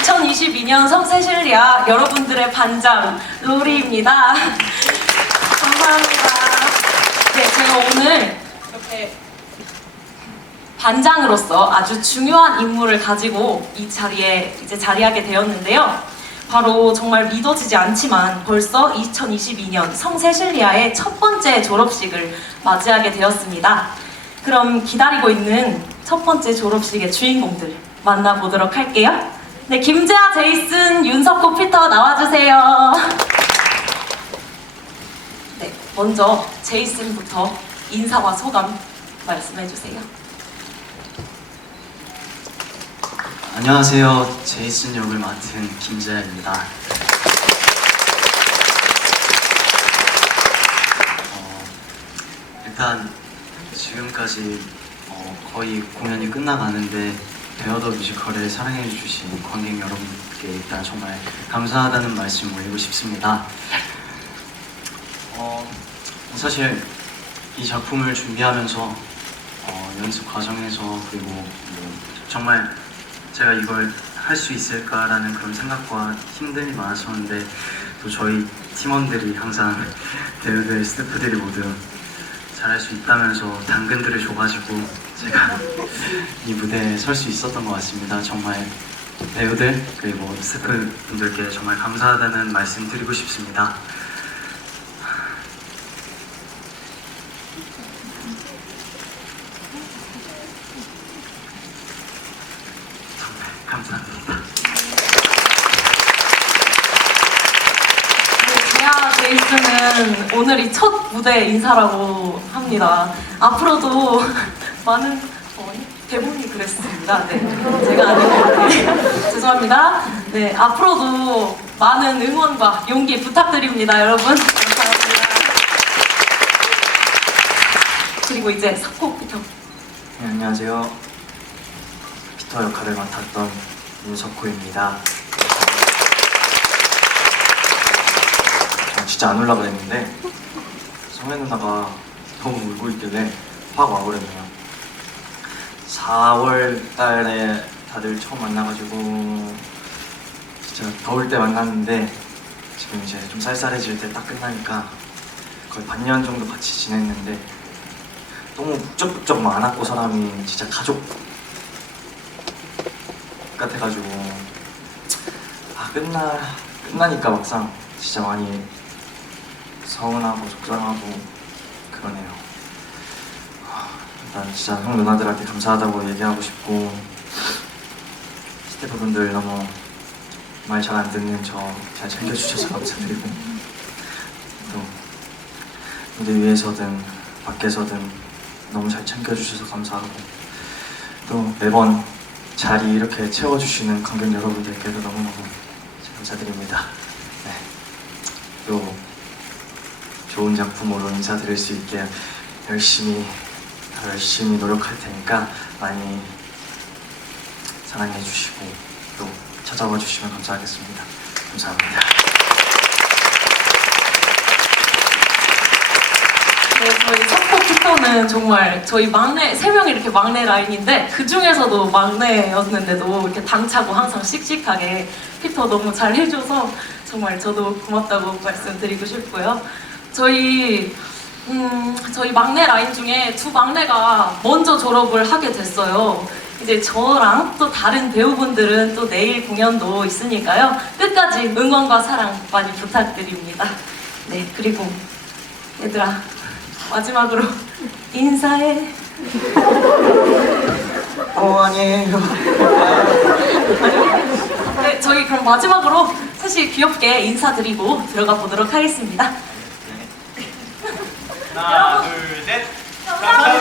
2022년 성세실리아 여러분들의 반장 로리입니다. 감사합니다. 네, 제가 오늘 이렇게 반장으로서 아주 중요한 임무를 가지고 이 자리에 이제 자리하게 되었는데요. 바로 정말 믿어지지 않지만 벌써 2022년 성세실리아의 첫 번째 졸업식을 맞이하게 되었습니다. 그럼 기다리고 있는 첫 번째 졸업식의 주인공들 만나보도록 할게요. 네, 김재하, 제이슨, 윤석호, 피터 나와주세요. 네, 먼저 제이슨부터 인사와 소감 말씀해주세요. 안녕하세요. 제이슨 역을 맡은 김재현입니다. 어, 일단 지금까지 어, 거의 공연이 끝나가는데 베어더 뮤지컬을 사랑해주신 관객 여러분께 일단 정말 감사하다는 말씀 올리고 싶습니다. 어, 사실 이 작품을 준비하면서 어, 연습 과정에서 그리고 뭐 정말 제가 이걸 할 수 있을까라는 그런 생각과 힘듦이 많았었는데 또 저희 팀원들이 항상 배우들, 스태프들이 모두 잘할 수 있다면서 당근들을 줘가지고 제가 이 무대에 설 수 있었던 것 같습니다. 정말 배우들 그리고 스태프 분들께 정말 감사하다는 말씀 드리고 싶습니다. 정말 감사합니다. 네, 제아 제이슨은 오늘이 첫 무대 인사라고 합니다. 앞으로도 많은 어, 대본이 그랬습니다. 네, 제가 아니고 네, 죄송합니다. 네, 앞으로도 많은 응원과 용기 부탁드립니다, 여러분. 감사합니다. 그리고 이제 석호부터 네, 안녕하세요. 피터 역할을 맡았던 윤석호입니다. 저 진짜 안 올라가 했는데 성혜 누나가 너무 울고 있길래 확 와버렸네요. 4월 달에 다들 처음 만나가지고 진짜 더울 때 만났는데 지금 이제 좀 쌀쌀해질 때 딱 끝나니까 거의 반년 정도 같이 지냈는데 너무 북적북적 많았고 사람이 진짜 가족 같아가지고. 아 끝나 끝나니까 막상 진짜 많이 서운하고 속상하고 그러네요. 아, 일단 진짜 형 누나들한테 감사하다고 얘기하고 싶고 스태프분들 너무 말 잘 안 듣는 저 잘 챙겨주셔서 감사드리고 또 무대 위에서든 밖에서든 너무 잘 챙겨주셔서 감사하고 또 매번 자리 이렇게 채워주시는 관객 여러분들께도 너무너무 감사드립니다. 네. 또 좋은 작품으로 인사드릴 수 있게 열심히 더 열심히 노력할 테니까 많이 사랑해 주시고 또 찾아와 주시면 감사하겠습니다. 감사합니다. 네, 저희 피터는 정말 저희 막내 세 명이 이렇게 막내 라인인데 그 중에서도 막내였는데도 이렇게 당차고 항상 씩씩하게 피터 너무 잘 해줘서 정말 저도 고맙다고 말씀드리고 싶고요. 저희 음, 저희 막내 라인 중에 두 막내가 먼저 졸업을 하게 됐어요. 이제 저랑 또 다른 배우분들은 또 내일 공연도 있으니까요. 끝까지 응원과 사랑 많이 부탁드립니다. 네, 그리고 얘들아 마지막으로 인사해. 어 아니에요. 네, 저희 그럼 마지막으로 사실 귀엽게 인사드리고 들어가 보도록 하겠습니다. 하나, 둘, 셋. 감사합니다.